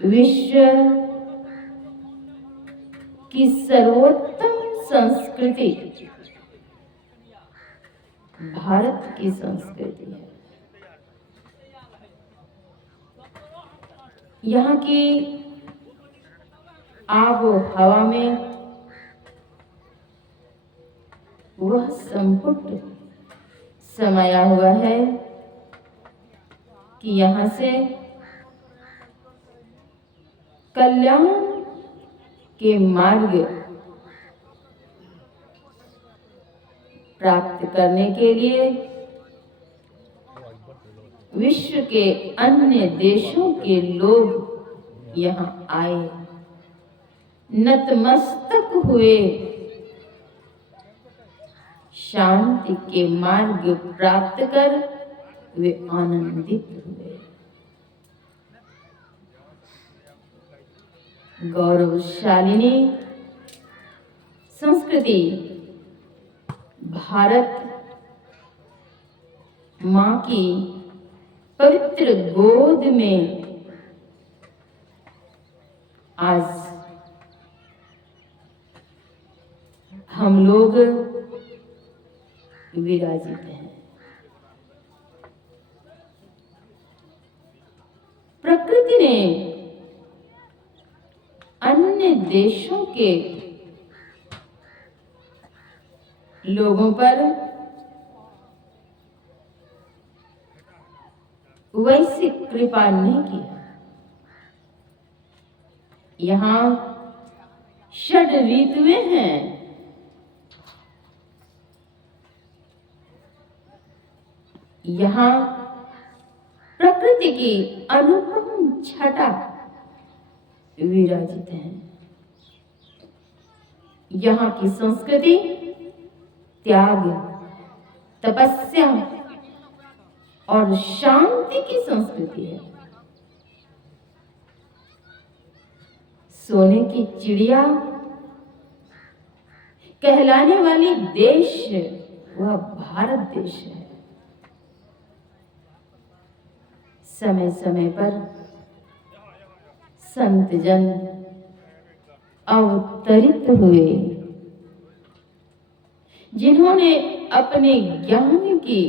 विश्व की सर्वोत्तम संस्कृति भारत की संस्कृति है। यहाँ की आबो हवा में वह संपुट समाया हुआ है कि यहाँ से कल्याण के मार्ग प्राप्त करने के लिए विश्व के अन्य देशों के लोग यहाँ आए, नतमस्तक हुए, शांति के मार्ग प्राप्त कर वे आनंदित हुए। गौरवशालिनी संस्कृति भारत माँ की पवित्र गोद में आज हम लोग विराजित हैं। प्रकृति ने अन्य देशों के लोगों पर वैसी कृपा नहीं किया। यहाँ षड ऋतुएं हैं, यहाँ प्रकृति की अनुपम छटा विराजित है। यहाँ की संस्कृति त्याग, तपस्या और शांति की संस्कृति है। सोने की चिड़िया कहलाने वाली देश वह भारत देश है। समय समय पर संत जन अवतरित हुए, जिन्होंने अपने ज्ञान की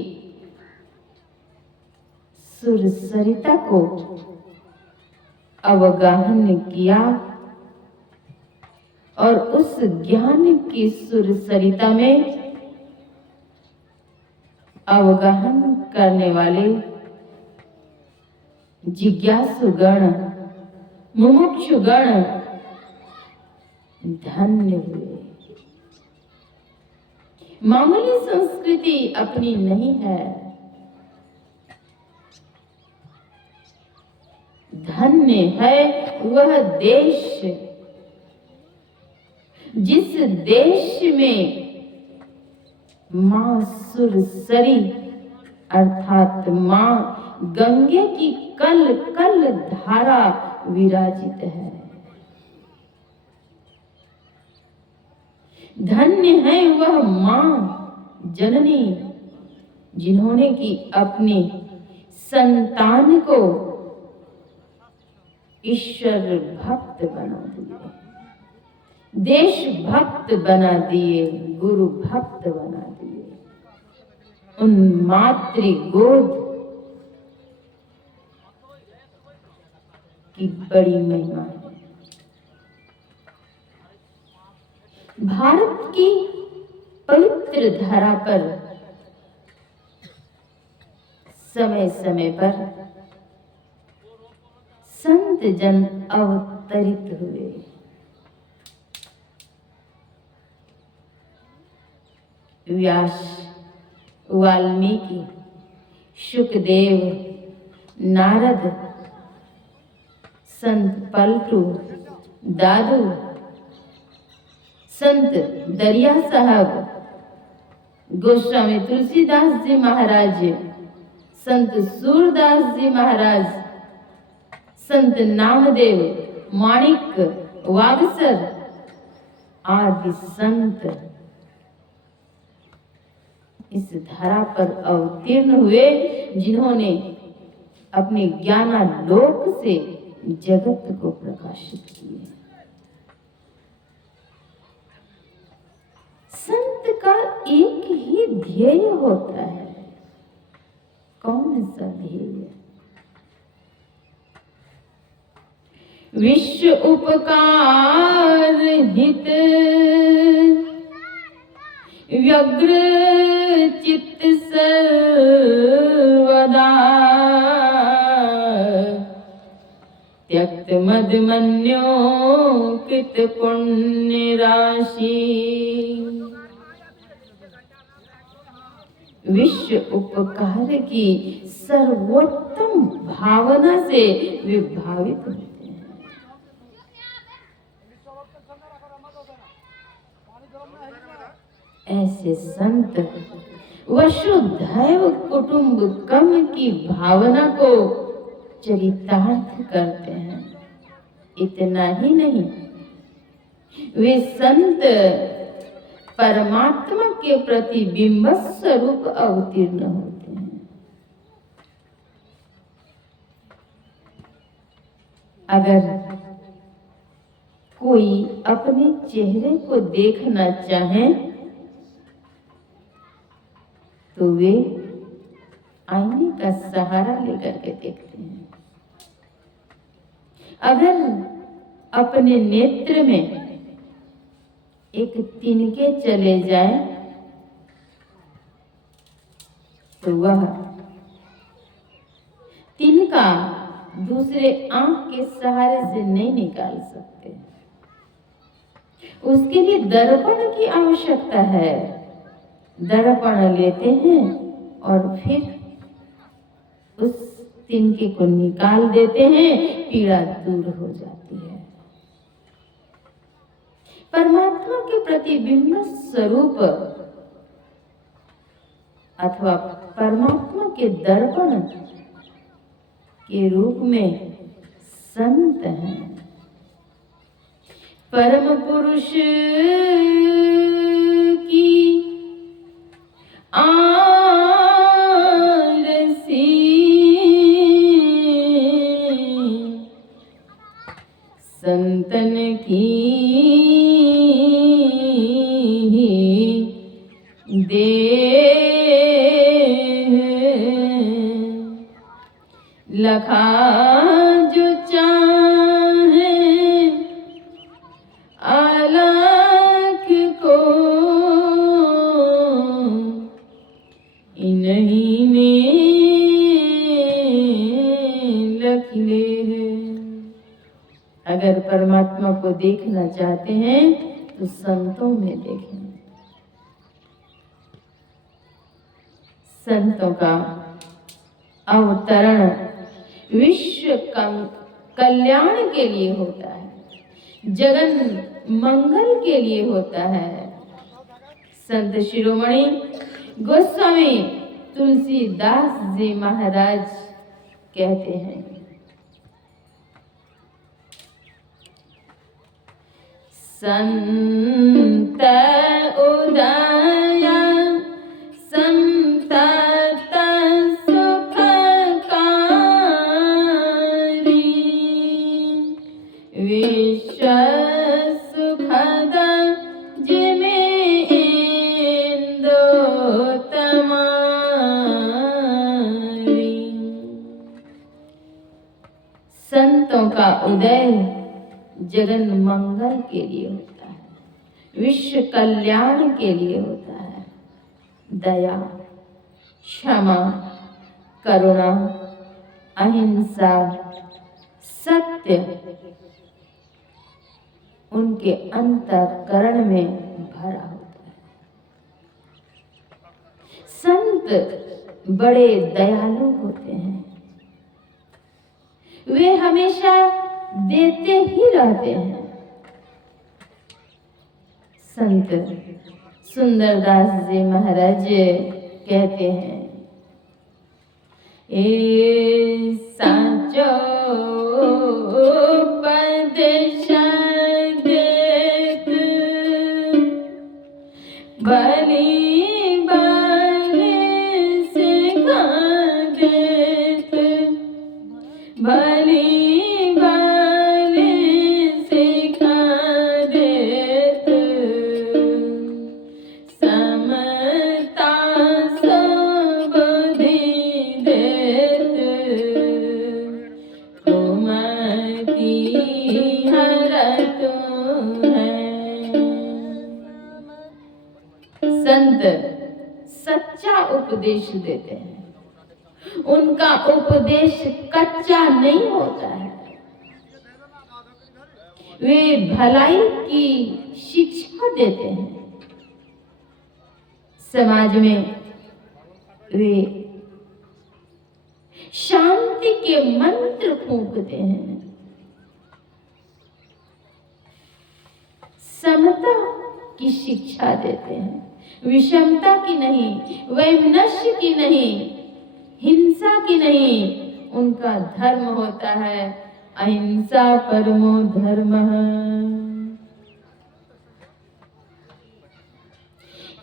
सुरसरिता को अवगाहन किया और उस ज्ञान की सुरसरिता में अवगाहन करने वाले जिज्ञासुगण, मुमुक्षुगण धन्य हुए। मामूली संस्कृति अपनी नहीं है, धन्य है वह देश जिस देश में मां सुरसरी अर्थात मां गंगे की कल कल धारा विराजित है। धन्य है वह मां जननी जिन्होंने की अपने संतान को ईश्वर भक्त बना दिए, देश भक्त बना दिए, गुरु भक्त बना दिए। उन मातृ गोद की बड़ी महिमा है। भारत की पवित्र धरा पर समय समय पर संत जन अवतरित हुए। व्यास, वाल्मीकि, शुकदेव, नारद, संत पलटू, दादू, संत दरिया साहब, गोस्वामी तुलसीदास जी महाराज, संत सूरदास जी महाराज, संत नामदेव, माणिक, वागसर आदि संत इस धरा पर अवतीर्ण हुए, जिन्होंने अपने ज्ञानालोक से जगत को प्रकाशित किए। संत का एक ही ध्येय होता है। कौन सा ध्येय? विश्व उपकार हित व्यग्र चित्त सर्वदा त्यक्त मद मन्यो कृत पुण्य राशि। विश्व उपकार की सर्वोत्तम भावना से विभावित होते हैं। ऐसे संत वसुधैव कुटुम्बकम की भावना को चरितार्थ करते हैं। इतना ही नहीं, वे संत परमात्मा के प्रतिबिंब स्वरूप अवतीर्ण होते हैं। अगर कोई अपने चेहरे को देखना चाहे तो वे आईने का सहारा लेकर के देखते हैं। अगर अपने नेत्र में एक तिनके चले जाए तो वह तिनका दूसरे आंख के सहारे से नहीं निकाल सकते। उसके लिए दर्पण की आवश्यकता है। दर्पण लेते हैं और फिर उस तिनके को निकाल देते हैं, पीड़ा दूर हो जाती है। परमात्मा के प्रतिबिंब स्वरूप अथवा परमात्मा के दर्पण के रूप में संत हैं। परम पुरुष की आरसी संतन की दे लखा जो चाहे अलख को इन्हीं ने लख ले है। अगर परमात्मा को देखना चाहते हैं तो संतों में देखें। संतों का अवतरण विश्व कल्याण के लिए होता है, जगन मंगल के लिए होता है। संत शिरोमणि गोस्वामी तुलसीदास जी महाराज कहते हैं, संत उदय संत विश्व सुखद जिमेंदो तमारी। संतों का उदय जगन मंगल के लिए होता है, विश्व कल्याण के लिए होता है। दया, क्षमा, करुणा, अहिंसा, सत्य उनके अंतःकरण में भरा होता है। संत बड़े दयालु होते हैं। वे हमेशा देते ही रहते हैं। संत सुंदरदास जी महाराज कहते हैं, ए साचो पद बलि बलि सिखा देत बलि बलि उपदेश देते हैं। उनका उपदेश कच्चा नहीं होता है। वे भलाई की शिक्षा देते हैं। समाज में वे शांति के मंत्र फूंकते हैं। समता की शिक्षा देते हैं, विषमता की नहीं, वैमनस्य की नहीं, हिंसा की नहीं। उनका धर्म होता है अहिंसा परमो धर्मः।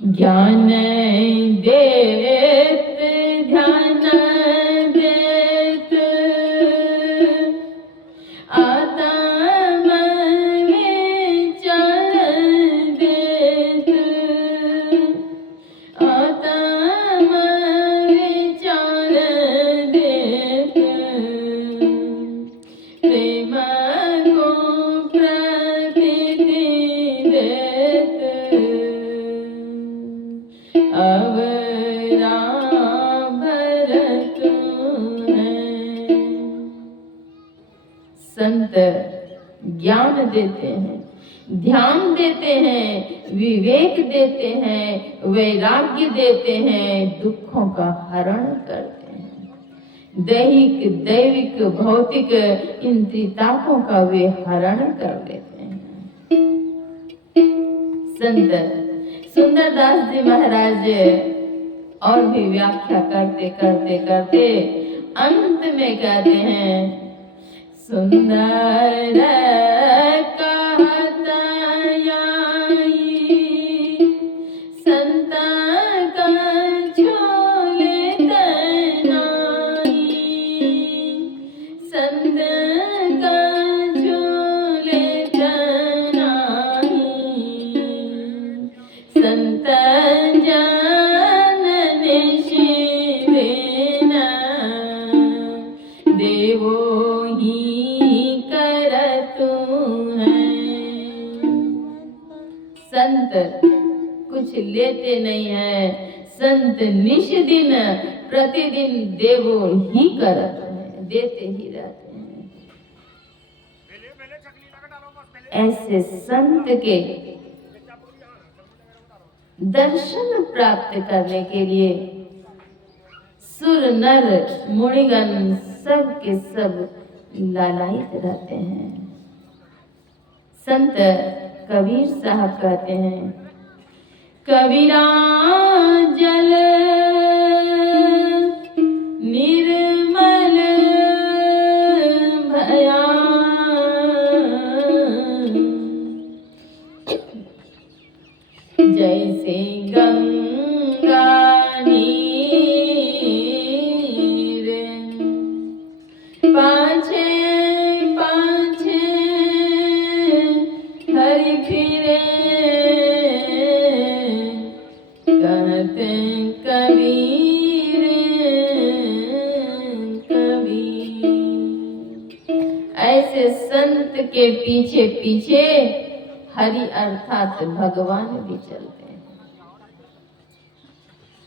ज्ञान देत ध्यान देत आत्म विचार देत आत्म विचार देत प्रेम को प्रतीति देत अवरा भरत है। संत ज्ञान देते हैं, ध्यान देते हैं, विवेक देते हैं, वैराग्य देते हैं, दुखों का हरण करते हैं। दैहिक दैविक भौतिक इन त्रितापों का वे हरण कर देते हैं। संत सुंदरदास जी महाराज और भी व्याख्या करते करते करते अंत में कहते हैं, सुंदर कहत आई संत कछु लेत नाई संत कछु लेत नाई संत जनन शिवेन देवो ही करतु है। संत कुछ लेते नहीं है, संत निश दिन प्रतिदिन देवो ही करत है, देते ही रहते हैं। ऐसे संत के दर्शन प्राप्त करने के लिए सुर नर मुनिगण सब के सब लालायित रहते हैं। संत कबीर साहब कहते हैं, कबीरा जल निर्मल भया जैसे गंगा नीर पाछे पाछे हरि फिरे कहते कबीर कबीर। ऐसे संत के पीछे पीछे हरि अर्थात भगवान भी चलते हैं।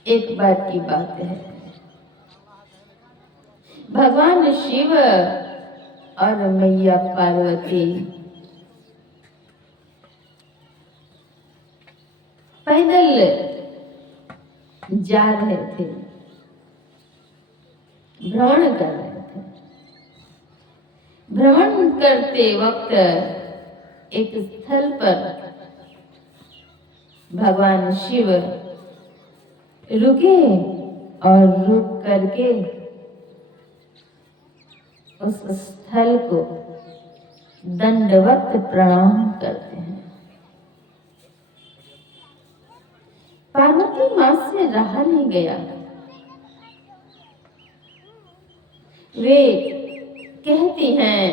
एक बार की बात है, भगवान शिव और मैया पार्वती पैदल जा रहे थे, भ्रमण कर रहे थे। भ्रमण करते वक्त एक स्थल पर भगवान शिव रुके और रुक करके उस स्थल को दंडवत प्रणाम करते हैं। पार्वती मां से रहा नहीं गया। वे कहती हैं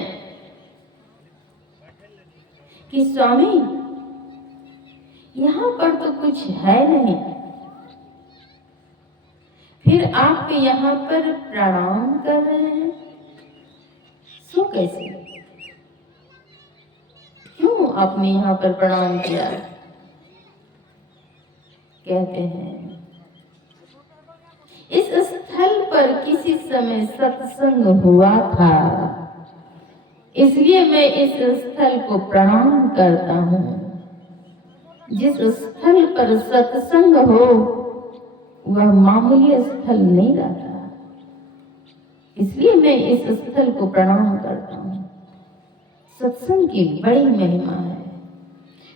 कि स्वामी यहाँ पर तो कुछ है नहीं, फिर आप यहाँ पर प्रणाम कर रहे हैं, सो कैसे? क्यों आपने यहाँ पर प्रणाम किया? कहते हैं स्थल पर किसी समय सत्संग हुआ था, इसलिए मैं इस स्थल को प्रणाम करता हूँ। जिस स्थल पर सत्संग हो वह मामूली स्थल नहीं रहता, इसलिए मैं इस स्थल को प्रणाम करता हूँ। सत्संग की बड़ी महिमा है।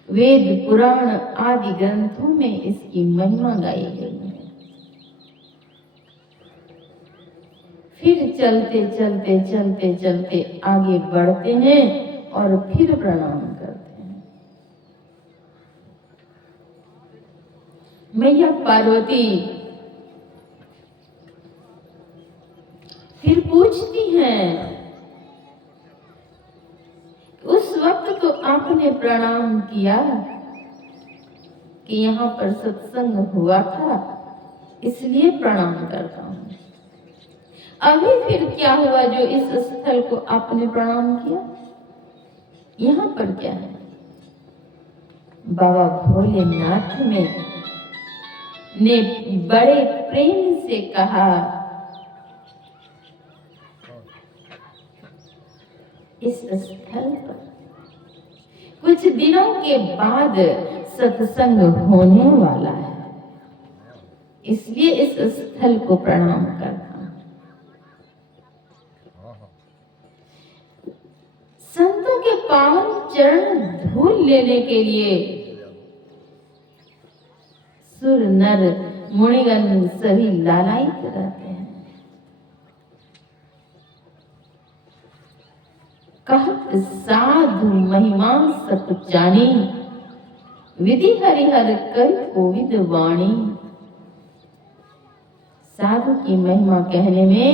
वेद पुराण आदि ग्रंथों में इसकी महिमा गाई गई है। फिर चलते चलते चलते चलते आगे बढ़ते हैं और फिर प्रणाम करते हैं। मैया पार्वती फिर पूछती हैं, उस वक्त तो आपने प्रणाम किया कि यहाँ पर सत्संग हुआ था, इसलिए प्रणाम करता हूँ। अभी फिर क्या हुआ जो इस स्थल को आपने प्रणाम किया? यहाँ पर क्या है? बाबा भोलेनाथ ने बड़े प्रेम से कहा, इस स्थल पर कुछ दिनों के बाद सत्संग होने वाला है, इसलिए इस स्थल को प्रणाम करता हूं। संतों के पावन चरण धूल लेने के लिए सुर नर मुनिगण सभी लालायित रहते हैं। कहत साधु महिमा सत जानी, विधि हरिहर कर कोविद वाणी। साधु की महिमा कहने में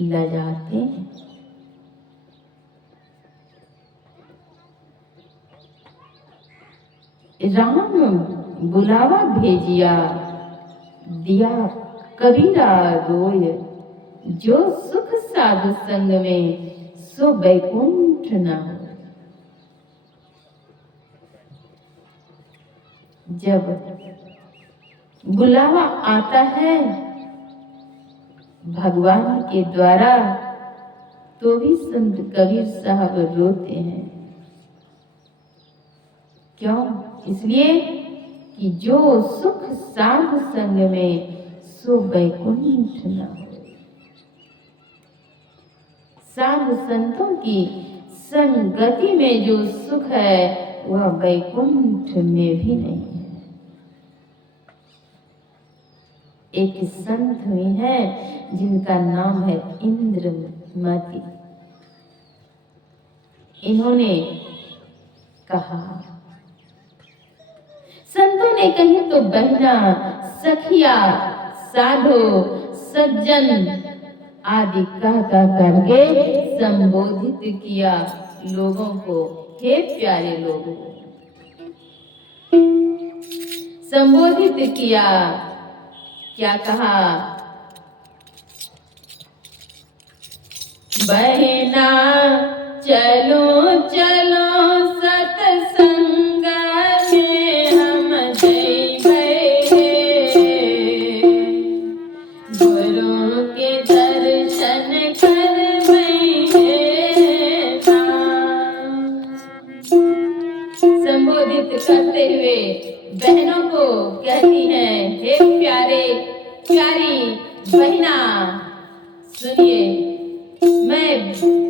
लजाते हैं। राम बुलावा भेजिया, दिया कबीरा रोय। जो सुख साधु संग में, सो बैकुंठ न हो। जब बुलावा आता है भगवान के द्वारा, तो भी संत कबीर साहब रोते हैं। क्यों? इसलिए कि जो सुख साधु संग में, सो बैकुंठ न हो। साधु संतों की संगति में जो सुख है वह बैकुंठ में भी नहीं है। एक संत हुई है जिनका नाम है इंद्रमती। इन्होंने कहा, संतों ने कहीं तो बहना, सखिया, साधो, सज्जन आदि कह करके संबोधित किया लोगों को। हे प्यारे लोगों, संबोधित किया। क्या कहा? बहना चलो चलो सत्संग में हम जइबे, गुरु के दर्शन करबे। संबोधित करते हुए बहनों को कहती हैं, हे प्यारे प्यारी बहना, सुनिए, मैं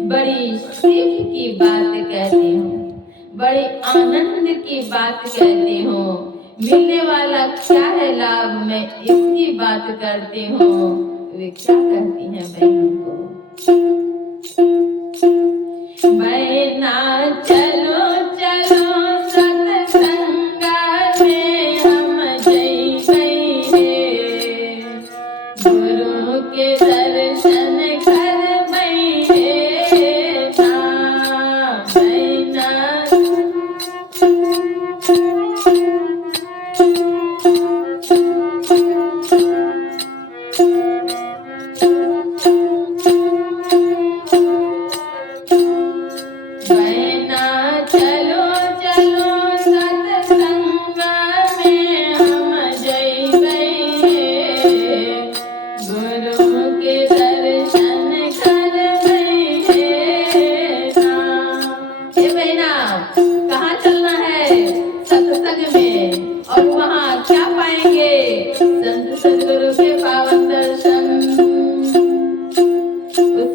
बड़ी सीख की बात कहती हूँ, बड़े आनंद की बात कहती हूँ। मिलने वाला क्या है लाभ, मैं इसकी बात करती हूँ। वे क्या कहती हैं बहनों को? बहना चलो चलो सत्संग में हम जइबे, गुरु के दर्शन करबे। बहना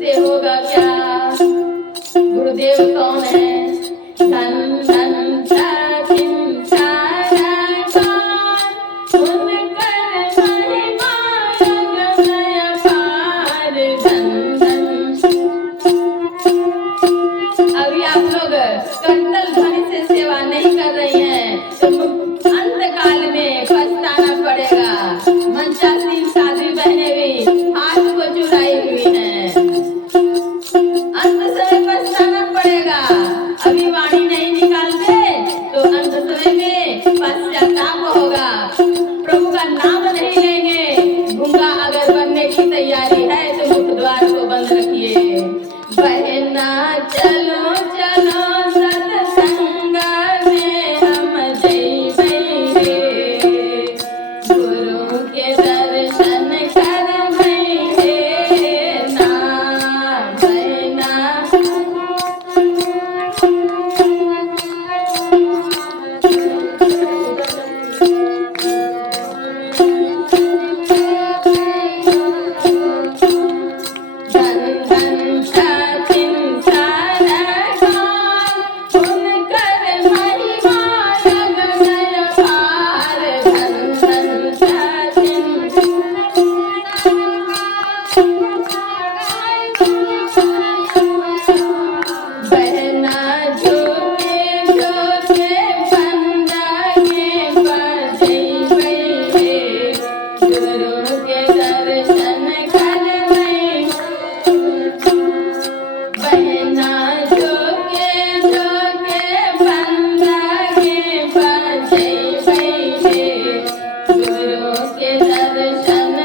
उनसे होगा क्या? गुरुदेव कौन है? धन धन सचिन साराकार, उनकर महिमा गगन अपार। धन धन। अभी आप लोग करतल ध्वनि से सेवा नहीं कर रही हैं तो अंत काल में पछताना पड़ेगा। मंचासीन साध्वी बहनें भी हाथ को चुराई हुई हैं, अंत समय पछताना पड़ेगा। अभी वाणी नहीं निकालते तो अंत समय में पश्चाताप होगा। प्रभु का नाम नहीं लेंगे। गूंगा अगर बनने की तैयारी है तो मुख द्वार को बंद रखिए। बहना चलो चलो सत्संग में हम जइबे, गुरु के दर्शन करबे ना। बहना धन धन सचिन साराकार, उनकर महिमा गगन अपार। धन धन सचिन। बहना झूठे झूठे बंदगे बजइबे, गुरु के दर्शन करबे। बहना झूठे झूठे बंदगे बजइबे, गुरु के दर्शन।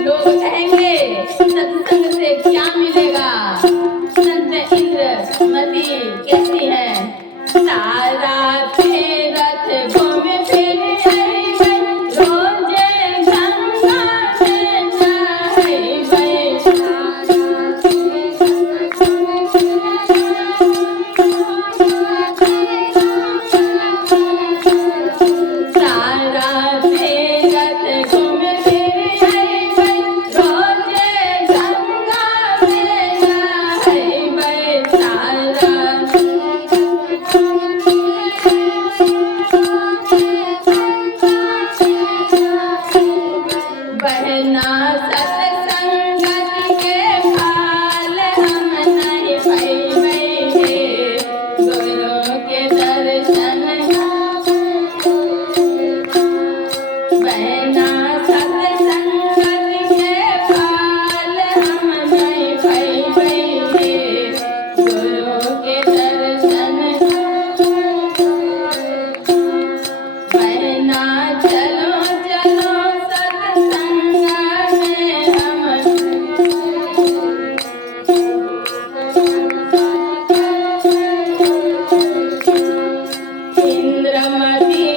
लोग कहेंगे सत्संग से क्या मिलेगा? संत इंद्रमती कहती है, सारा तीरथ घूम फिर अइबै, रोजे गंगा में नहइबै। सारा तीरथ घूम फिर अइबै, रोजे गंगा में नहइबै। सारा बहना सत्संगति के फाल हम नहीं पाइबे, गुरु के दर्शन। बहना सत्संगति के फाल हम नहीं पाइबे, गुरु के दर्शन। बहना चलो चलो सत्संग में हम। इंद्रमती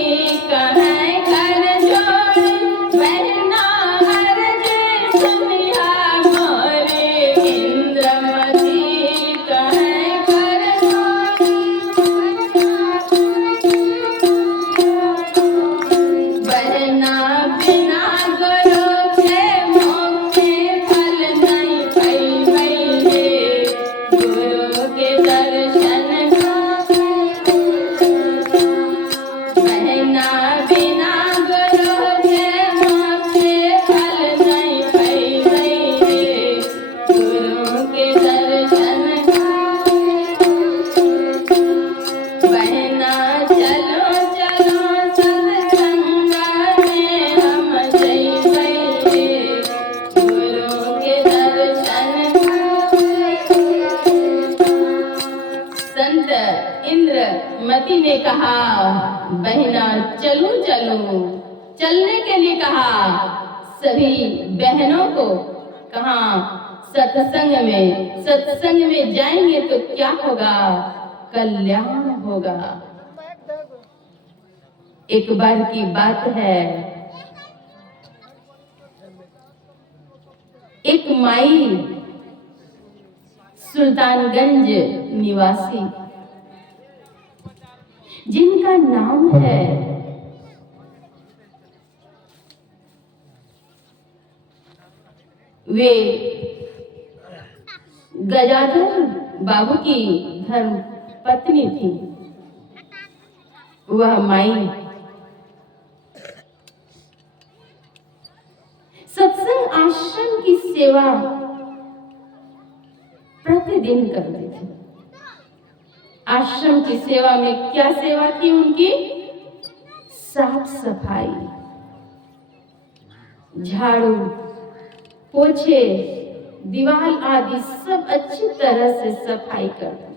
कहे कर जोड़ी, बहना अर्ज सुमिया मोरे। इंद्रमती कहे कर बहना बिना गुरु के मोक्ष फल नहीं पाइबे, गुरु के दर्शन। बहना बिना गुरु के मोक्ष फल नहीं पाइबे, गुरु के दर्शन। बहना चलो चलो सत्संग में हम जइबे, गुरु के दर्शन। संत इंद्रमती ने कहा, बहना चलूं चलूं। चलने के लिए कहा। सभी बहनों को कहा सत्संग में जाएंगे तो क्या होगा? कल्याण होगा। एक बार की बात है, एक माई सुल्तानगंज निवासी जिनका नाम है वे गजाधर बाबू की धर्म पत्नी थी। वह माई सत्संग आश्रम की सेवा प्रतिदिन करते थे। आश्रम की सेवा में क्या सेवा थी उनकी? साफ सफाई, झाड़ू पोछे, दीवार आदि सब अच्छी तरह से सफाई करती।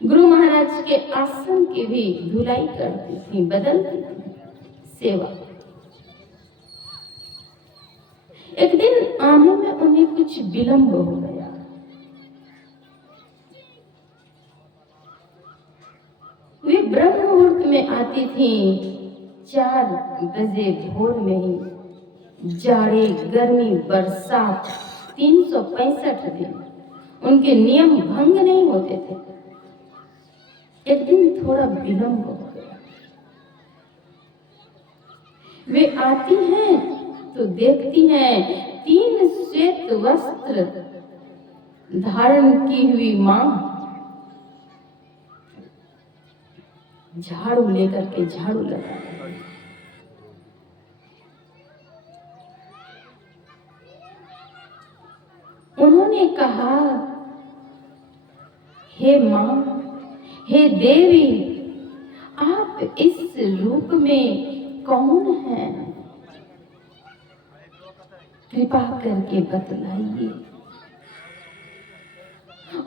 गुरु महाराज के आसन की भी धुलाई करती थी, बदलती थी। सेवा। एक दिन आने में उन्हें कुछ विलंब हो गया। वे ब्रह्म मुहूर्त में आती थी, 4 बजे भोर में ही। जाड़े, गर्मी, बरसात, 365 दिन उनके नियम भंग नहीं होते थे। एक दिन थोड़ा विलंब हो गया। वे आती हैं तो देखती हैं 3 श्वेत वस्त्र धारण की हुई मां झाड़ू लेकर के झाड़ू लगा। उन्होंने कहा, हे मां, हे देवी, आप इस रूप में कौन हैं? कृपा करके बतलाइए।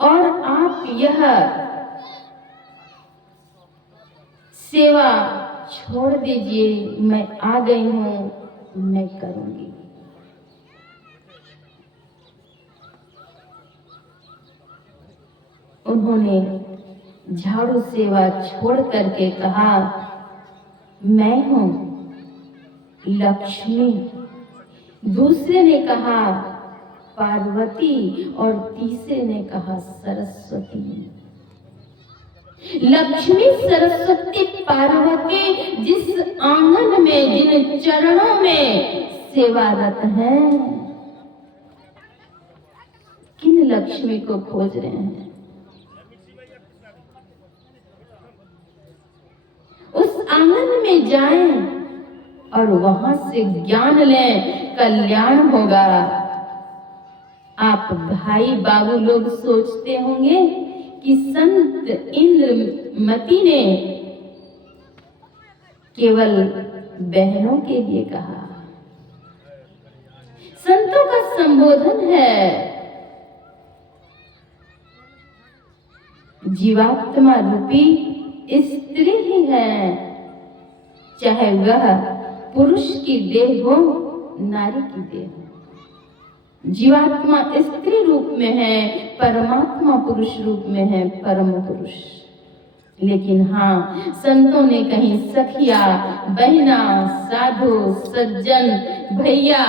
और आप यह सेवा छोड़ दीजिए, मैं आ गई हूं, मैं करूंगी। उन्होंने झाड़ू सेवा छोड़ करके कहा, मैं हूं लक्ष्मी। दूसरे ने कहा पार्वती और तीसरे ने कहा सरस्वती। लक्ष्मी, सरस्वती, पार्वती जिस आंगन में, जिन चरणों में सेवारत हैं, किन लक्ष्मी को खोज रहे हैं? उस आंगन में जाएं और वहां से ज्ञान लें, कल्याण होगा। आप भाई बाबू लोग सोचते होंगे कि संत इंद्रमती ने केवल बहनों के लिए कहा। संतों का संबोधन है जीवात्मा रूपी स्त्री ही है, चाहे वह पुरुष की देह हो, नारी की देह हो। जीवात्मा स्त्री रूप में है, परमात्मा पुरुष रूप में है, परम पुरुष। लेकिन हाँ, संतों ने कहीं सखिया, बहना, साधु, सज्जन, भैया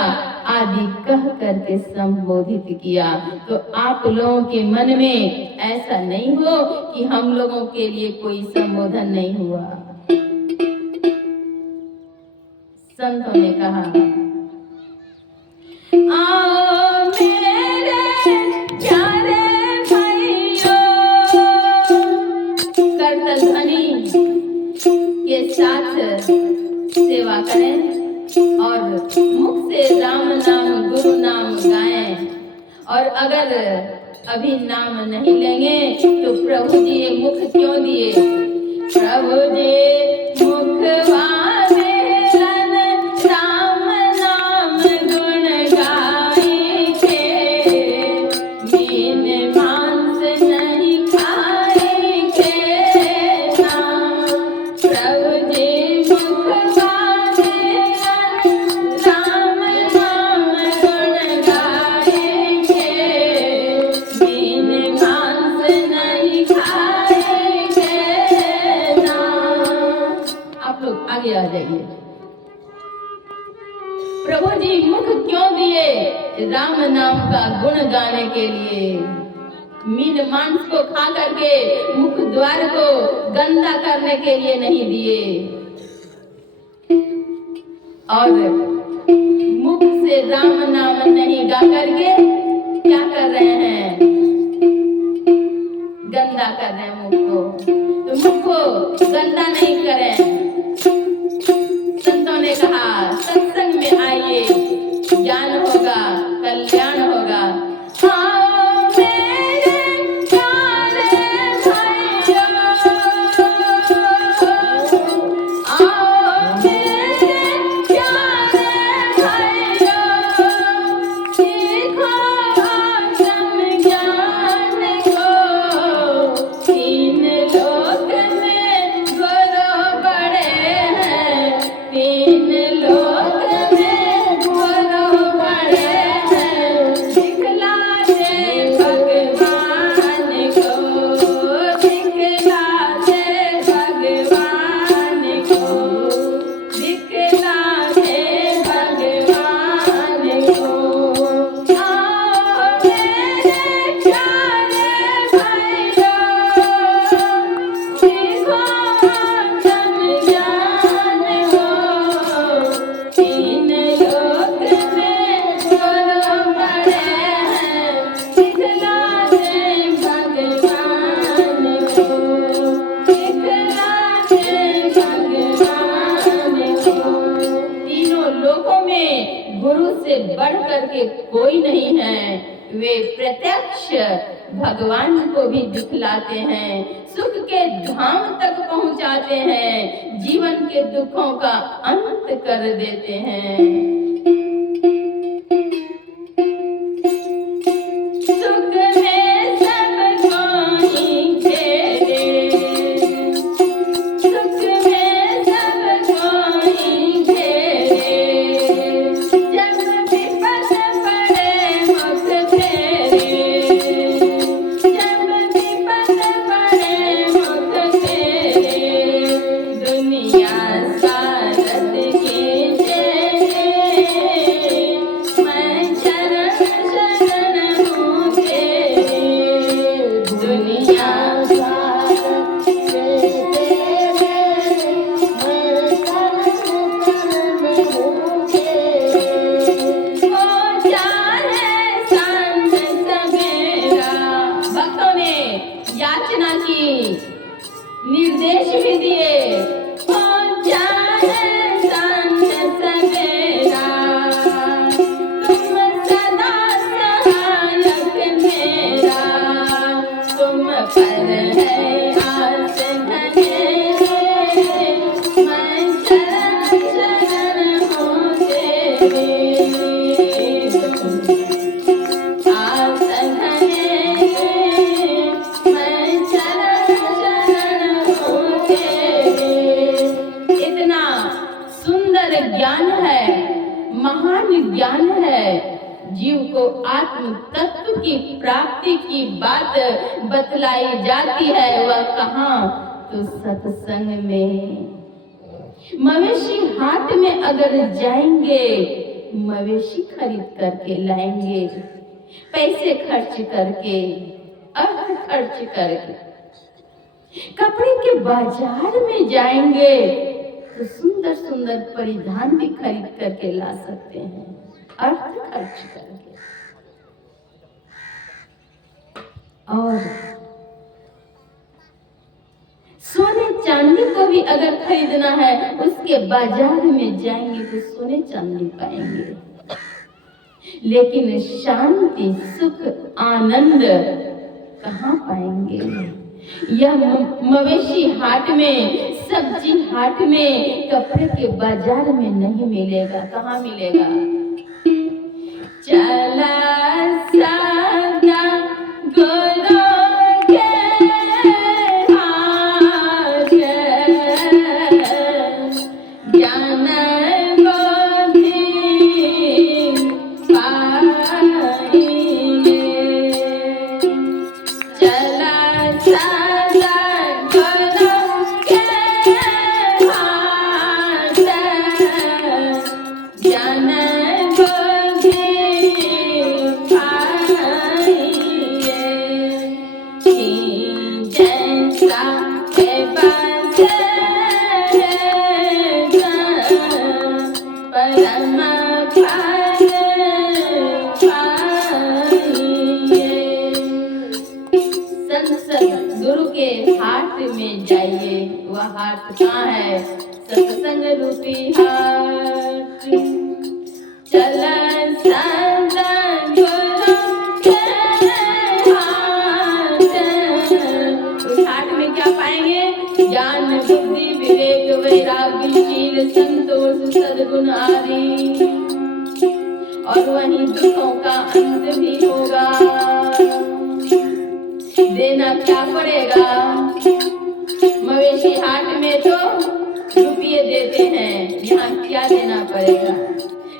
आदि कह करके संबोधित किया। तो आप लोगों के मन में ऐसा नहीं हो कि हम लोगों के लिए कोई संबोधन नहीं हुआ। संतों ने कहा, आओ मेरे प्यारे भाइयों, करतल ध्वनि के साथ सेवा करें और मुख से राम नाम, गुरु नाम गाएं। और अगर अभी नाम नहीं लेंगे तो प्रभु जी ये मुख क्यों दिए? प्रभु जी मुखवा आगे आ जाइए। प्रभु जी मुख क्यों दिए? राम नाम का गुण गाने के लिए। मीन मांस को खा करके मुख द्वार को गंदा करने के लिए नहीं दिए। और मुख से राम नाम नहीं गा करके क्या कर रहे हैं? गंदा कर रहे हैं मुख को। तो मुख को गंदा नहीं करें। संतों ने कहा सत्संग में आइए, ज्ञान होगा, कल्याण होगा। आओ मेरे प्यारे भाइयों, आओ मेरे प्यारे भाइयों, सीखो आत्म ज्ञान को। तीन लोक में गुरु बड़े हैं, तीन लोक में गुरु बड़े हैं। दिखला दे भगवान को, दिखला दे भगवान को, दिखला दे भगवान को। आओ मेरे प्यारे भाइयों, सीखो आत्म ज्ञान को। तीन लोक में गुरु बड़े हैं, दिखला दे भगवान को, दिखला दे भगवान को। तीनों लोकों में गुरु से बढ़ करके कोई नहीं है। वे प्रत्यक्ष भगवान को भी दिखलाते हैं, सुख के धाम तक पहुंचाते हैं, जीवन के दुखों का अंत कर देते हैं। सुख में सबको ही घेरे, सुख में सबको ही घेरे। जब विपद पड़े मुख फेरे, जब विपद पड़े मुख फेरे। दुनिया सारद कीजे, मैं शरण शरण हूँ तेरे। दुनिया सारद कीजे, मैं शरण शरण हूँ तेरे। हो चाहे सांझ सवेरा, भक्तों ने याचना की, निर्देश भी दिए। हो चाहे सांझ सवेरा, तुम सदा सहायक मेरा। तुम पर है आस धनेरे, मैं शरण शरण हूँ तेरे। आस धनेरे, मैं शरण शरण हूँ तेरे। इतना सुंदर ज्ञान है, महान ज्ञान है। जीव को आत्म तत्व की प्राप्ति की बात बतलाई जाती है, वह कहाँ? तो सत्संग में। मवेशी हाट में अगर जाएंगे, मवेशी खरीद करके लाएंगे, पैसे खर्च करके, अर्थ खर्च करके। कपड़े के बाजार में जाएंगे तो सुंदर सुंदर परिधान भी खरीद करके ला सकते हैं, अर्थ खर्च करके। और सोने चांदी को भी अगर खरीदना है, उसके बाजार में जाएंगे तो सोने चांदी पाएंगे, लेकिन शांति सुख आनंद कहाँ पाएंगे? यह मवेशी हाट में, सब्जी हाट में, कपड़े के बाजार में नहीं मिलेगा। कहाँ मिलेगा? चला सादा गुरु के हाथ, ज्ञान बोधि पाएंगे। चला सादा गुरु के हाथ, ज्ञान हाट कहाँ है? सत्संग रूपी हाट। चलन सत्संग गुरु के हाट। उस हाट में क्या पाएंगे? ज्ञान बुद्धि विवेक वैराग्य शील संतोष सद्गुण आदि, और वहीं दुखों का अंत भी होगा। देना क्या पड़ेगा? मवेशी हाट में तो रुपये देते हैं, यहाँ क्या देना पड़ेगा?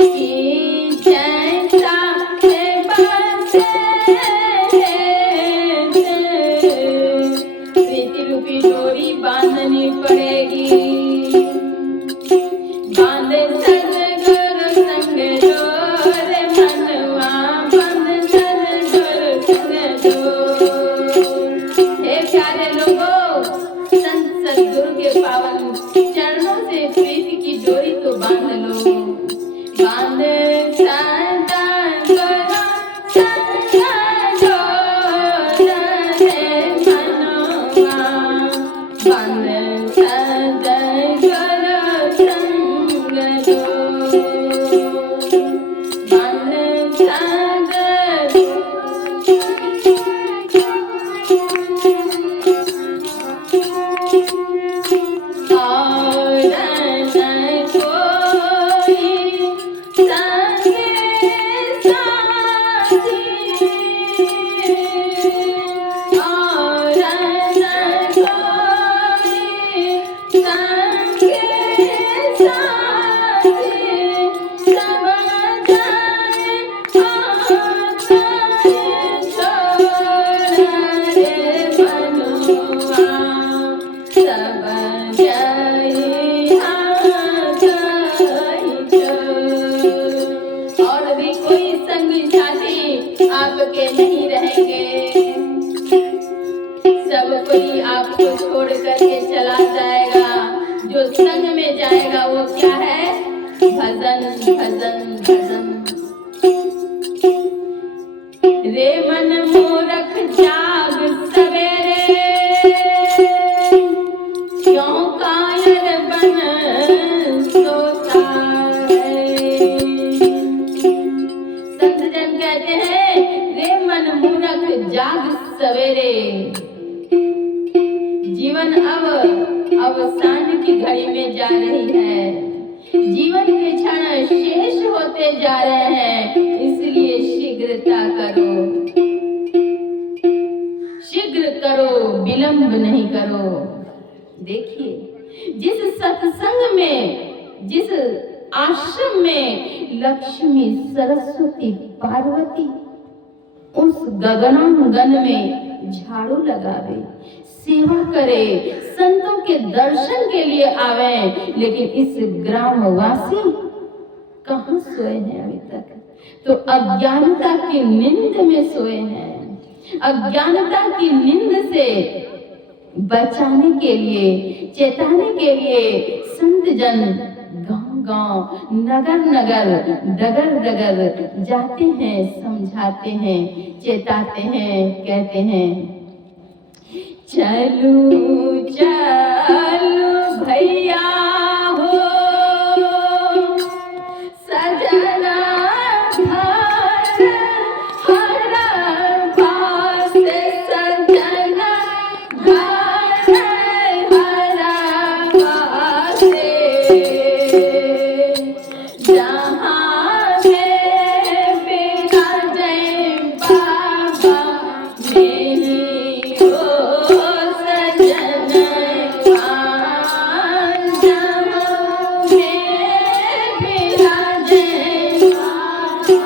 कि जैसा है बासे प्रीति रूपी डोरी बांधनी पड़ेगी। बांध सद्गुरु संग डोर मनवा, बांध सद्गुरु संग डोर। हे प्यारे लोगों, संत सद्गुरु के पावन चरणों से प्रीति की डोरी तो बांध लो। बांध सद्गुरु संग डोर मनवा, बांध सद्गुरु संग डोर, बांध सद्गुरु। और न कोई संगे साथी, और न कोई संगे साथी, सब जाए हाथ छोड़ रे बनुआ, सब जाए हाथ छोड़। और भी कोई संगी साथी आपके नहीं रहेंगे, सब कोई आपको छोड़ करके चला जाएगा। जो संग में जाएगा वो क्या है? भजन भजन भजन। रे मन मूरख जाग सवेरे, क्यों कायर बन सोता है। संत जन कहते हैं, रे मन मूरख जाग सवेरे। जीवन अब अवसान की घड़ी में जा रही है, जीवन के क्षण शेष होते जा रहे हैं, इसलिए शीघ्रता करो, शीघ्र करो, विलंब नहीं करो। देखिए, जिस सत्संग में, जिस आश्रम में लक्ष्मी सरस्वती पार्वती उस गगनांगन में झाड़ू लगावे, सेवा करे, संतों के दर्शन के लिए आवे, लेकिन इस ग्रामवासी कहाँ सोए हैं अभी तक? तो अज्ञानता की नींद में सोए हैं। अज्ञानता की नींद से बचाने के लिए, चेताने के लिए संत जन गांव गांव, नगर नगर, डगर डगर जाते हैं, समझाते हैं, चेताते हैं, कहते हैं, चलू चलू भैया हो सजना घर हर पास, सजना घर हर पास, जहाँ में विराजे बाबा मेरी हो सजन खान, जहाँ में विराजे बाबा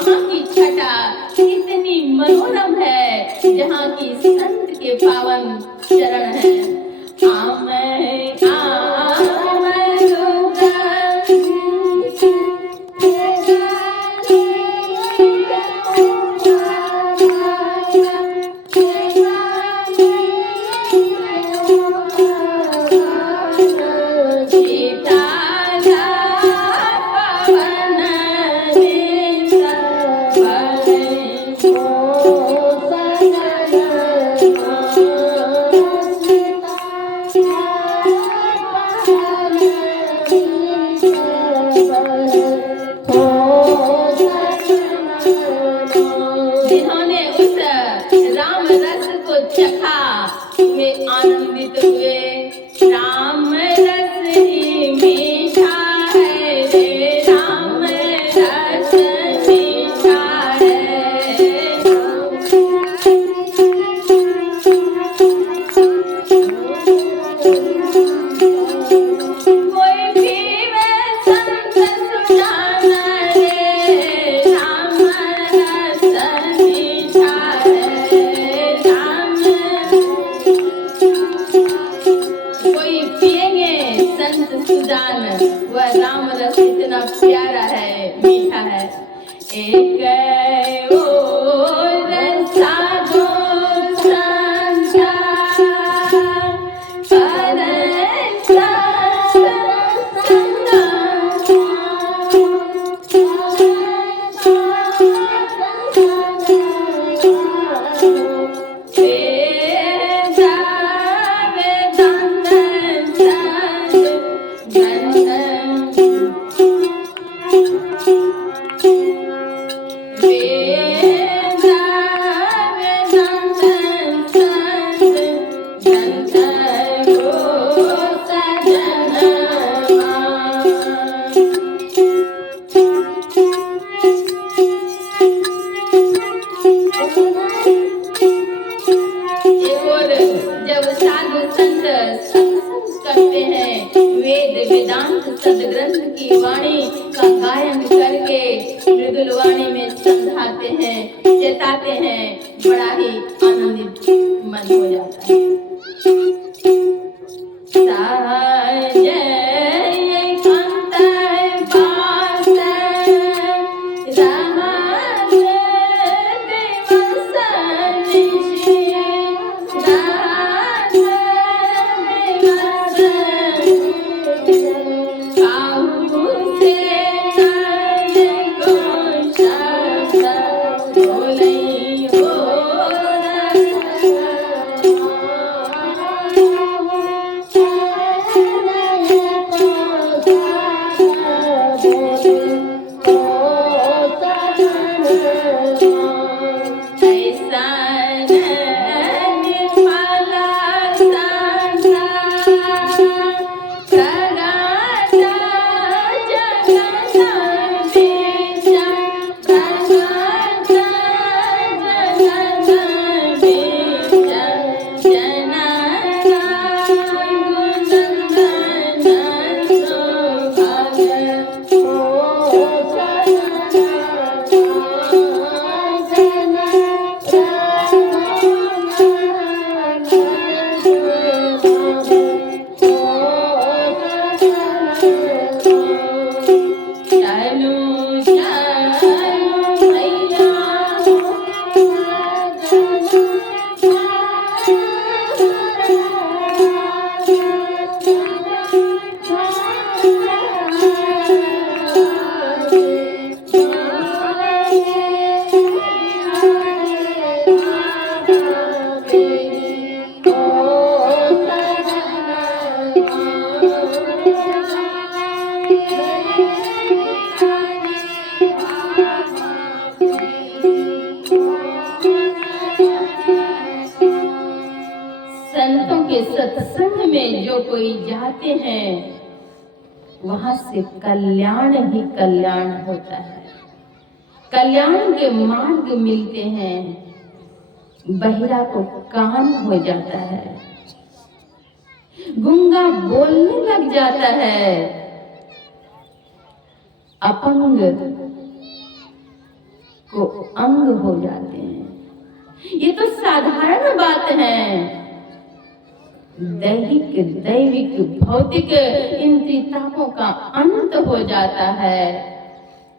वहाँ की छटा कितनी मनोरम है, जहाँ की संत के पावन चरण है। जिन्होंने उस राम रस को चखा वे आनंदित हुए। राम रस ही मीठा है रे, राम रस मीठा है। कोई पीवे संत सुजाना रे, राम रस मीठा है, राम। कोई पिएंगे संत सुजान, वह राम रस इतना प्यारा है, मीठा है। एक और साधु संत जब साधु संत सत्संग करते हैं, वेद वेदांत सदग्रंथ की वाणी का गायन करके मृदुल वाणी में समझाते हैं, चेताते हैं, बड़ा ही आनंदित मन हो जाता है। संतों के सत्संग में जो कोई जाते हैं, वहां से कल्याण ही कल्याण होता है, कल्याण के मार्ग मिलते हैं। बहिरा को कान हो जाता है, गूंगा बोलने लग जाता है, अपंग को अंग हो जाते हैं। ये तो साधारण बात है। दैविक भौतिक इन त्रितापों का अंत हो जाता है।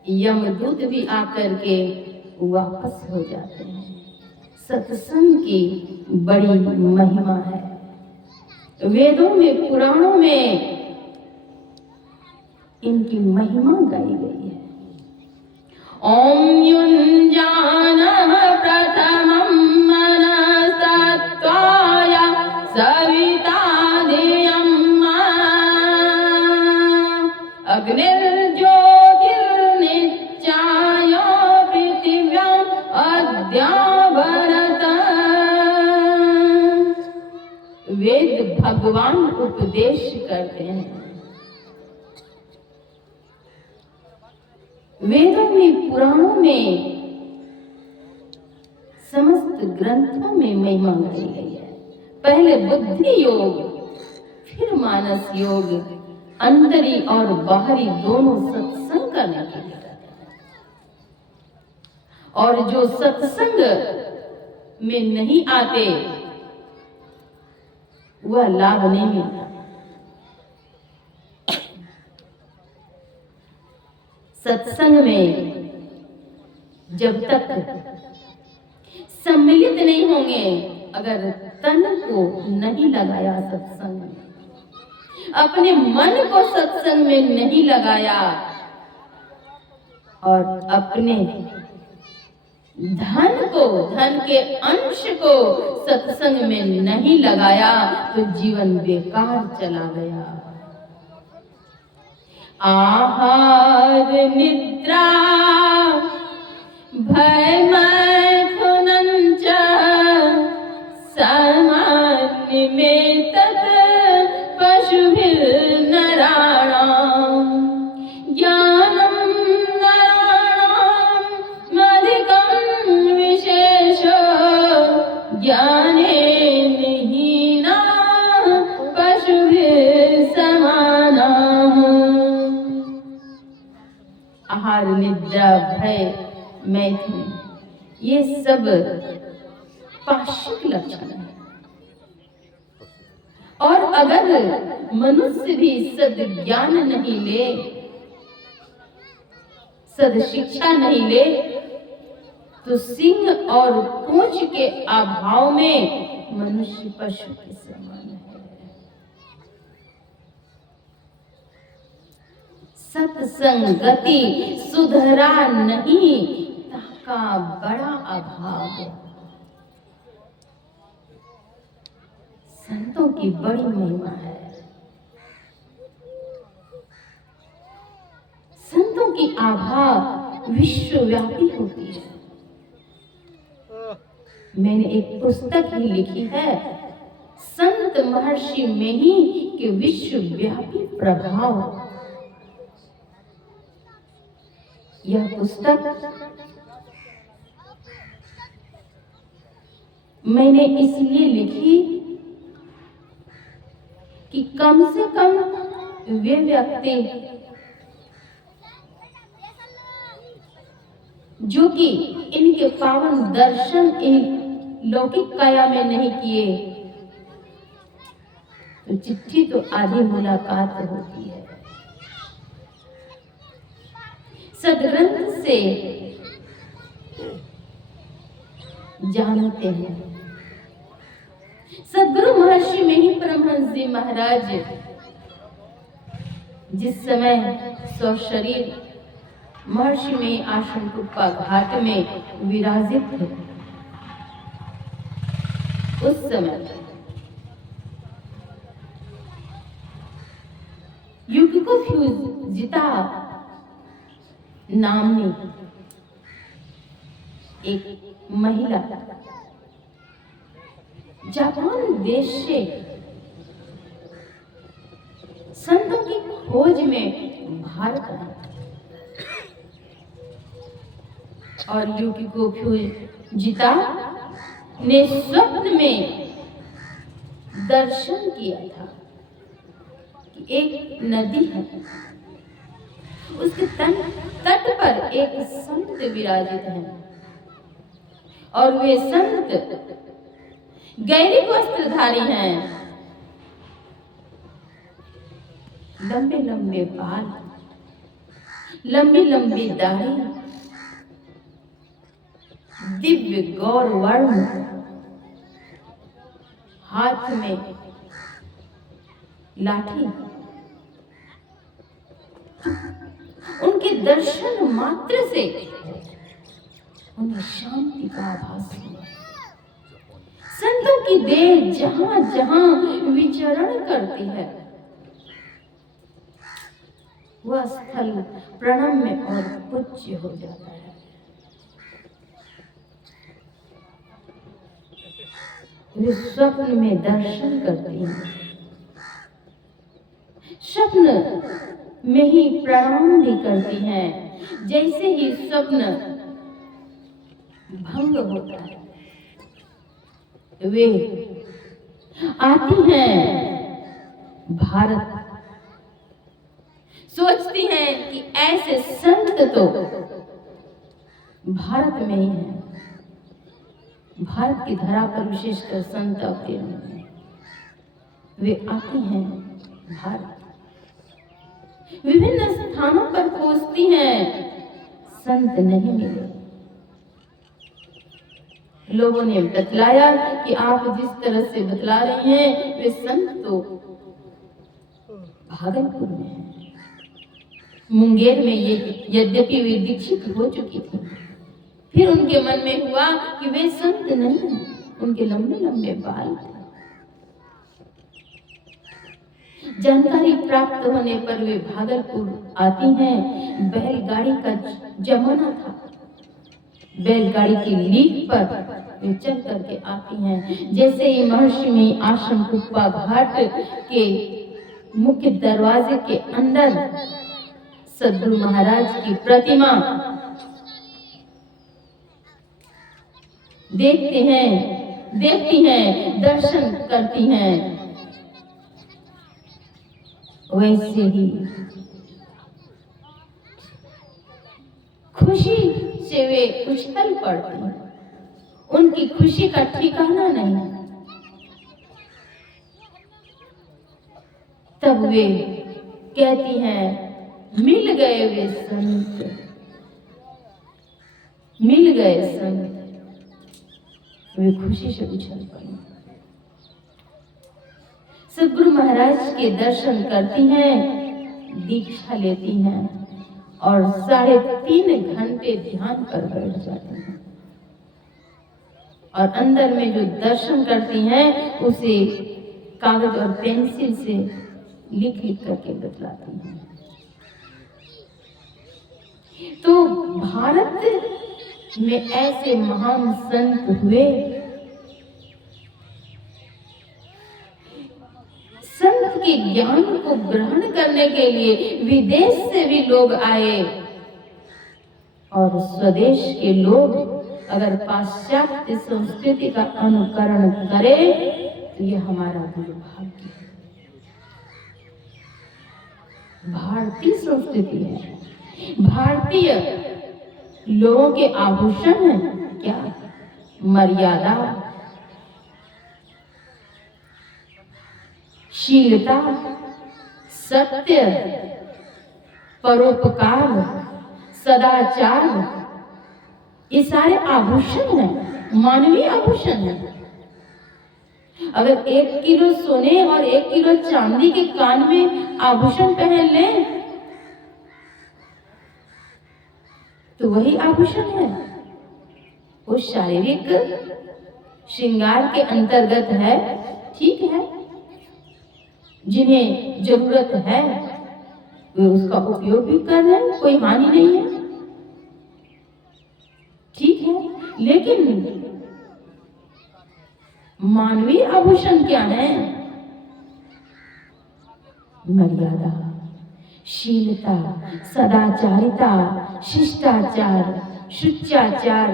यमदूत भी आकर के वापस हो जाते हैं। सत्संग की बड़ी महिमा है। वेदों में, पुराणों में इनकी महिमा गाई गई है। ओम युञ्जानः प्रथमं मनस्तत्त्वाय सविता धियम् अग्निर्ज्योतिर्नित्याय पृथिव्याम् अद्यावरत। वेद भगवान उपदेश करते हैं। वेदों में, पुराणों में, समस्त ग्रंथों में महिमा गाई गई है। पहले बुद्धि योग, फिर मानस योग, अंतरी और बाहरी दोनों सत्संग करने के लिए। और जो सत्संग में नहीं आते वह लाभ नहीं मिलता। सत्संग में जब तक सम्मिलित नहीं होंगे, अगर तन को नहीं लगाया सत्संग में, अपने मन को सत्संग में नहीं लगाया और अपने धन को, धन के अंश को सत्संग में नहीं लगाया तो जीवन बेकार चला गया। आहार निद्रा भय मैथुनं च सामान्य में तत् पशुभिर्नराणाम् ज्ञानं नराणामधिकं विशेषो ज्ञाने निहीना पशुभिर्समानाः। आहार निद्रा भय मैथुन ये सब पाशविक लक्षण है। और अगर मनुष्य भी सद्ज्ञान नहीं ले, सद्शिक्षा नहीं ले, तो सिंह और पूंछ के अभाव में मनुष्य पशु के समान है। सत्संगति सुधरा नहीं का बड़ा अभाव। संतों की बड़ी महिमा है। संतों की आभा विश्वव्यापी होती है। मैंने एक पुस्तक ही लिखी है, संत महर्षि में ही के विश्वव्यापी प्रभाव। यह पुस्तक मैंने इसलिए लिखी कि कम से कम वे व्यक्ति जो कि इनके पावन दर्शन इन लौकिक काया में नहीं किए, तो चिट्ठी तो आधी मुलाकात होती है। सदग्रंथ से जानते हैं। सदगुरु महर्षि में ही परमहंस जी महाराज जिस समय सशरीर महर्षि में आश्रम कुप्पा घाट में विराजित थे, उस समय युकिको फ्यूजिता नामनी एक महिला जापान देश से संतों की खोज में भारत आई और युकिको फ्यूजिता ने स्वप्न में दर्शन किया था कि एक नदी है, उसके तट पर एक संत विराजित हैं और वे संत गैरिक वस्त्रधारी हैं, लंबे लंबे बाल, लंबी लंबी दाढ़ी, दिव्य गौर वर्ण, हाथ में लाठी। उनके दर्शन मात्र से उन्हें शांति का आभास हुआ। संतों की देह जहां जहां विचरण करती है वह स्थल प्रणम्य और पूज्य हो जाता है। वे स्वप्न में दर्शन करती हैं, स्वप्न में ही प्रणाम भी करती हैं। जैसे ही स्वप्न भंग होता है वे आती हैं भारत, सोचती हैं कि ऐसे संत तो भारत में ही है। भारत की धरा पर विशेषकर संत अवतीर्ण हैं। वे आती हैं भारत, विभिन्न स्थानों पर खोजती हैं, संत नहीं मिले। लोगों ने बतलाया कि आप जिस तरह से बतला रही हैं वे संत तो भागलपुर में हैं। मुंगेर में ये यद्यपि वे दीक्षित हो चुकी थी, फिर उनके मन में हुआ कि वे संत नहीं हैं, उनके लंबे लंबे बाल थे। जानकारी प्राप्त होने पर वे भागलपुर आती हैं। बैलगाड़ी का जमाना था, बैलगाड़ी की लीक पर वे चल करके आती हैं। जैसे ही महर्षि में आश्रम कुप्पा घाट के मुख्य दरवाजे के अंदर सद्गुरु महाराज की प्रतिमा देखती हैं, दर्शन करती हैं, वैसे ही खुशी से वे उछल पड़ती हैं। उनकी खुशी का ठिकाना नहीं। तब वे कहती हैं, मिल गए वे संत, मिल गए संत। वे खुशी से उछल पड़ी, सद्गुरु महाराज के दर्शन करती हैं, दीक्षा लेती हैं और 3.5 घंटे ध्यान पर बैठ जाती हैं और अंदर में जो दर्शन करती हैं उसे कागज और पेंसिल से लिख लिख करके बतलाती हैं। तो भारत में ऐसे महान संत हुए। संत के ज्ञान को ग्रहण करने के लिए विदेश से भी लोग आए और स्वदेश के लोग अगर पाश्चात्य संस्कृति का अनुकरण करें तो यह हमारा दुर्भाग्य है। भारतीय संस्कृति है, भारतीय लोगों के आभूषण है क्या? मर्यादा, शीलता, सत्य, परोपकार, सदाचार, ये सारे आभूषण हैं, मानवीय आभूषण हैं। अगर 1 किलो सोने और 1 किलो चांदी के कान में आभूषण पहन लें तो वही आभूषण है, वो शारीरिक श्रृंगार के अंतर्गत है, ठीक है। जिन्हें जरूरत है वे उसका उपयोग भी कर रहे हैं, कोई हानि नहीं है, ठीक है। लेकिन मानवीय आभूषण क्या है? मर्यादा, शीलता, सदाचारिता, शिष्टाचार, शुचाचार,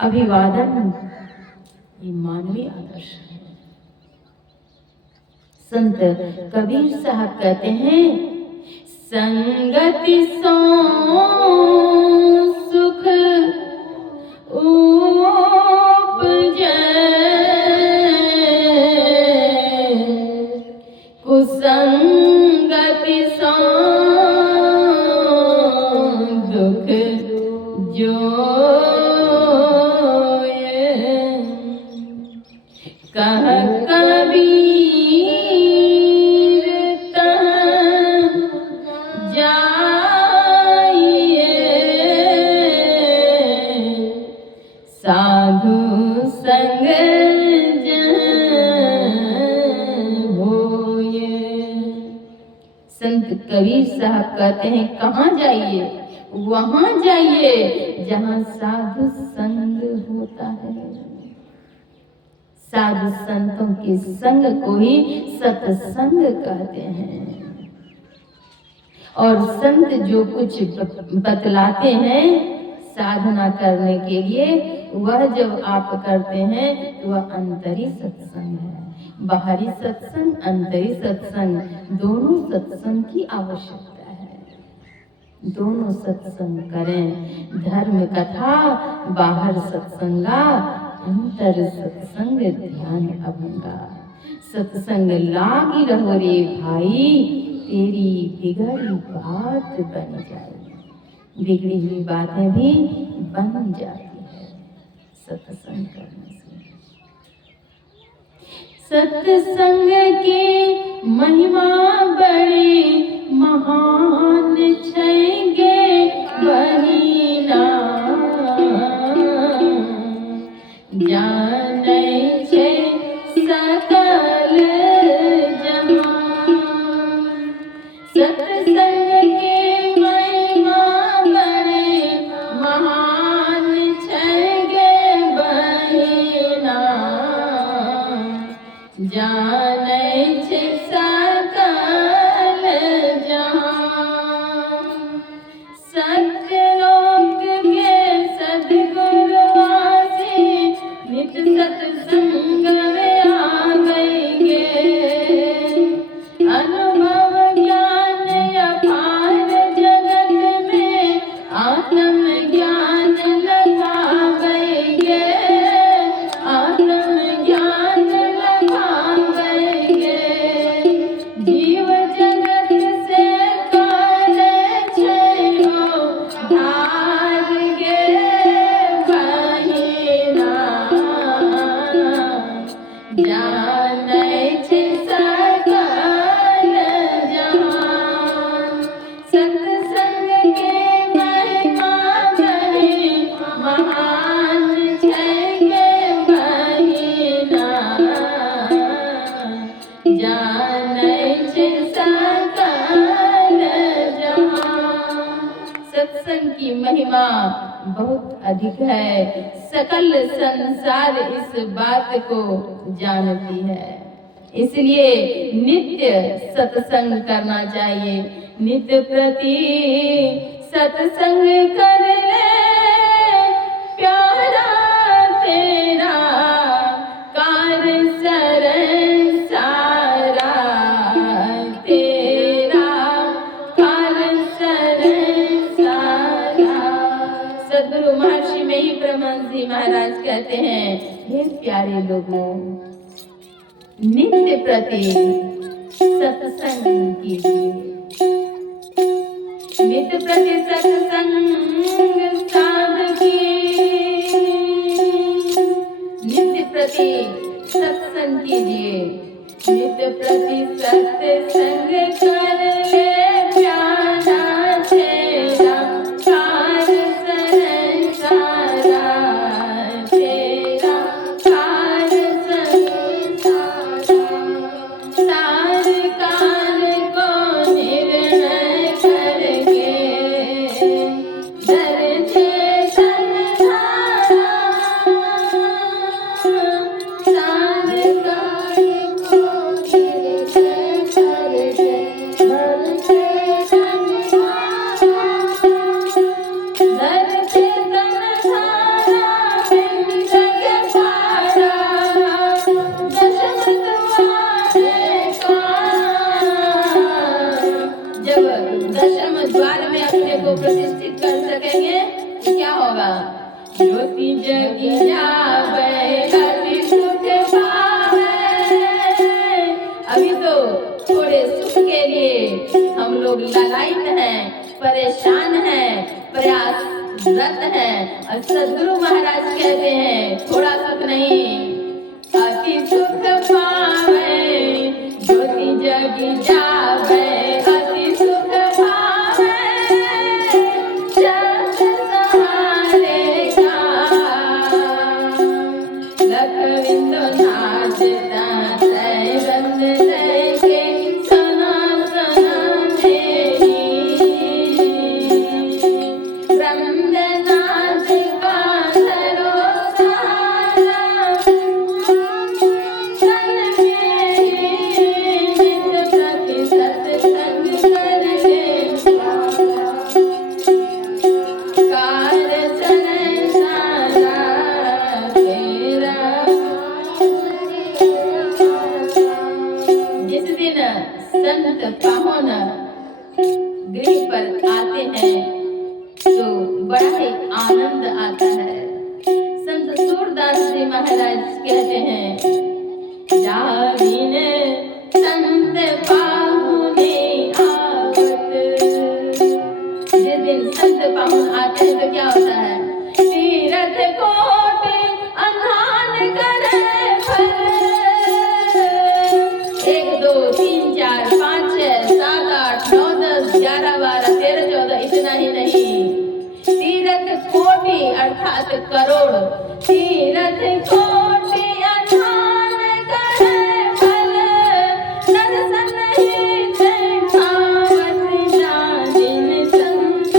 अभिवादन, ये मानवीय आदर्श है। संत कबीर साहब कहते हैं, संगति सो सुख उपजै, कुसंगति सो दुख जोये। कह कबीर तह जाइए, साधु संग होए। संत कबीर साहब कहते हैं कहाँ जाइए? वहां जाइए जहाँ साधु संग होता है। साधु संतों के संग को ही सत्संग कहते हैं। और संत जो कुछ बतलाते हैं साधना करने के लिए, वह जब आप करते हैं तो वह अंतरी सत्संग है। बाहरी सत्संग, अंतरी सत्संग, दोनों सत्संग की आवश्यकता है। दोनों सत्संग करें। धर्म कथा बाहर सत्संगा, अंतर सत्संग ध्यान अभंगा। सत्संग लागी रहो रे भाई, तेरी बिगड़ी बात बन जाए। बिगड़ी हुई बातें भी बन जाती है सत्संग करने से। सत्संग की महिमा बड़ी महान छैगे बहिना, जानै छे सकल जहान। सत्संग की महिमा बड़ी महान छैगे बहिना, जानै छे सकल जहान। सत्यलोक के सद्गुरुवासी नित सत्संग में आ गए। अनुभव ज्ञान अपार जगत में आत्म ज्ञान लगा गए। आत्म ज्ञान लगा गए। जीव जगत से करे छेहो धार गे बहिना, जानै छे सकल जहान। सत्संग के महिमा बड़ी महान छैगे बहिना, जानै छे सकल जहान। सत्संग की महिमा बहुत अधिक है। सकल संसार इस बात को जानती है। इसलिए नित्य सत्संग करना चाहिए। नित्य प्रति सत्संग कर ले प्यारा तेरा, कार शरण सारा तेरा, कार शरण सारा। सद्गुरु महर्षि में ही परमहंस जी महाराज कहते हैं, हे प्यारे लोगों, नित्य प्रति सत्संग कीजिए। नित्य प्रति सत्संग साधकी, नित्य प्रति सत्संग कीजिए। नित्य प्रति सत्संग कर ले प्यारा तेरा, कार शरण सारा तेरा, कार शरण सारा। सार काल को निर्णय करके धरते संधारा। सार काल को निर्णय करके को प्रतिष्ठित कर सकेंगे तो क्या होगा? ज्योति जगी जावे अति सुख पावे। अभी तो थोड़े सुख के लिए हम लोग लालायित हैं, परेशान हैं, प्रयासरत हैं। और सद्गुरु महाराज कहते हैं थोड़ा सुख नहीं, अति सुख पावे ज्योति जगी जावे अति सुख पावे। जग सहारे का लखविंदो नाचता है रंग लेके सना सना मेरी रंग नाच का धरो सहारा सन मेरी नित प्रति सत्संग करके कार चले सारा तेरा। जिस दिन संत पाहुन गृह पर आते हैं तो बड़ा ही आनंद आता है। संत सूरदास जी महाराज कहते हैं जाविने संत पाहुने आवत। जिस दिन संत पाहुन आते हैं तो क्या होता है? तीरथ कोटि अनहान करे फल। 1 2 3 4 5 6 7 8 9 10 11 12 13 14 इतना ही नहीं, तीरथ कोटि अर्थात करोड़। तीरथ कोटि अनहान करे फल। दर्शन हित भावत जागिन संत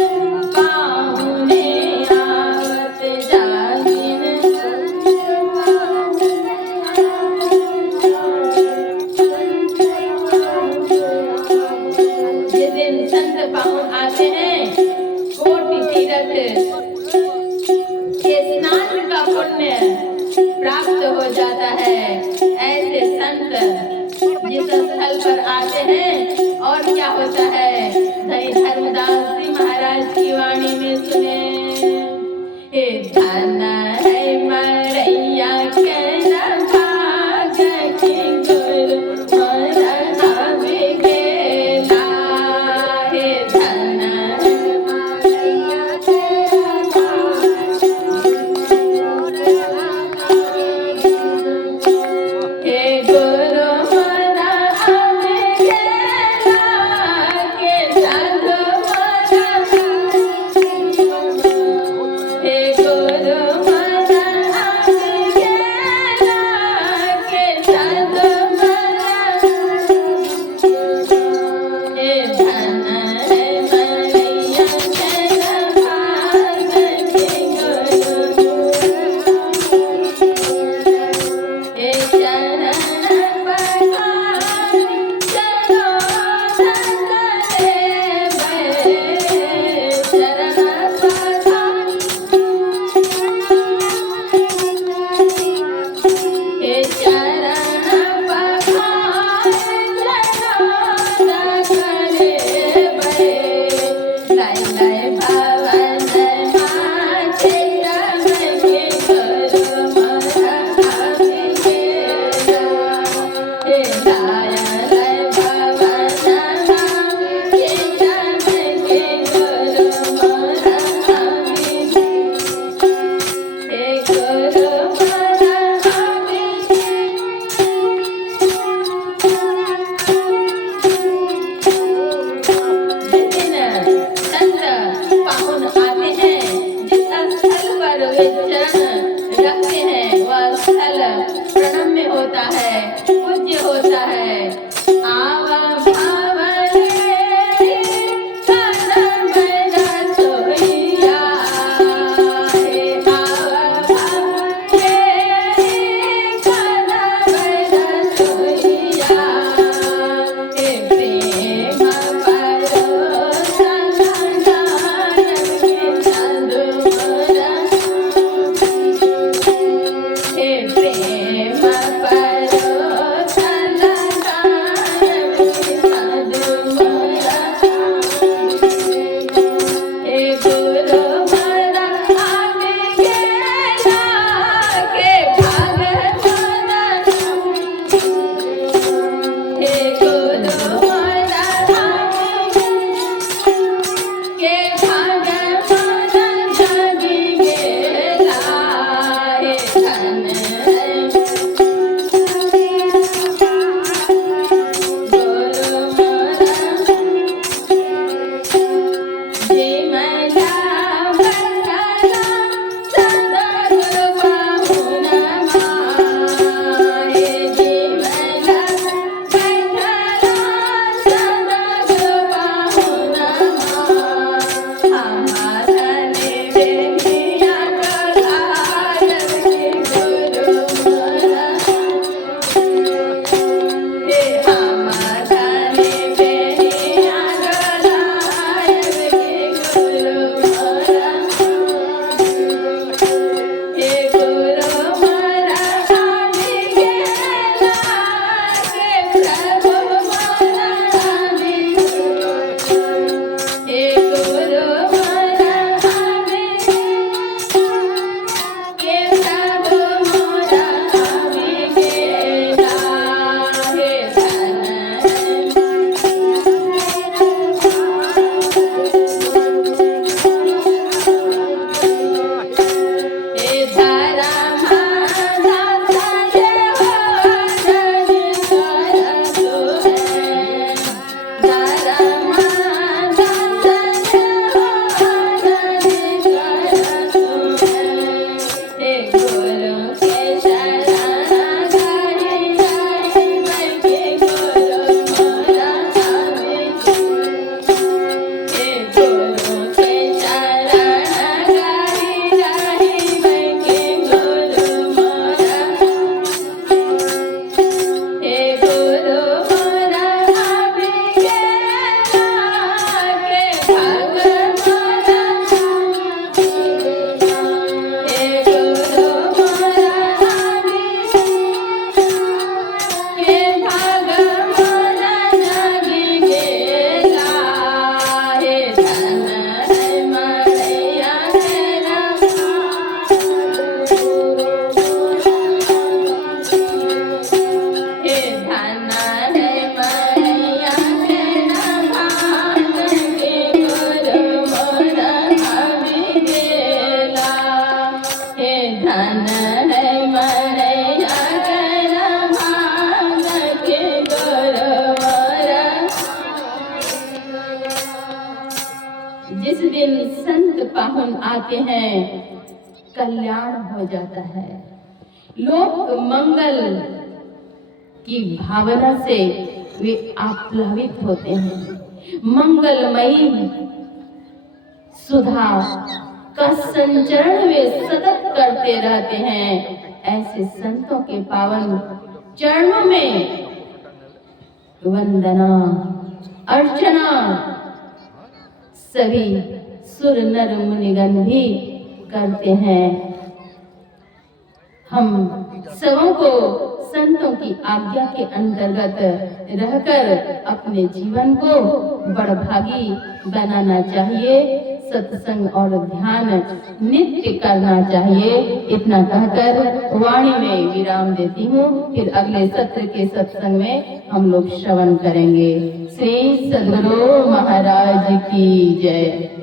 पाहुने आवत। जागिन संत पाहुने आवत। जिस दिन संत पाहुन आते हैं कोटि तीरथ के स्नान का पुण्य प्राप्त हो जाता है। ऐसे संत जिस स्थल पर आते हैं और क्या होता है? धनी धर्मदास जी महाराज की वाणी में सुने, हे धन है मरैया के न भाग की गुरु मरना बिकेला। हे धन है मरैया के न भाग हे गुरु मरना बिकेला के साधु मरना। हे गुरु मरना बिकेला के साधु मरना। हे धन है मरैया के न भाग की गुरु। हे चरण पखारी चलो धरे बे। चरण पखारी हे चरण पखारी चलो धरे बे। लाय लाय भवन माचे रम के गुरु मरना बिकेला। हे लाय लाय भवन माचे रम के गुरु मरना बिकेला। हे गुरु मरना जिस दिन संत पाहुन आते हैं, जिस स्थल पर वे चरण रखते हैं वह स्थल प्रणम्य होता है, पूज्य होता है। आवा भावने कदम रसोइया। हे आवा भावने कदम रसोइया। हे प्रेम परोसा नारायण के साधु मरना। संत पाहुन आते हैं, कल्याण हो जाता है। लोक मंगल की भावना से वे आप्लावित होते हैं। मंगलमयी सुधा का संचरण वे सतत करते रहते हैं। ऐसे संतों के पावन चरणों में वंदना अर्चना सभी सुर नर मुनिगण भी करते हैं। हम सबों को संतों की आज्ञा के अंतर्गत रहकर अपने जीवन को बड़भागी बनाना चाहिए। सत्संग और ध्यान नित्य करना चाहिए। इतना कहकर वाणी में विराम देती हूँ। फिर अगले सत्र के सत्संग में हम लोग श्रवण करेंगे। श्री सद्गुरु महाराज की जय।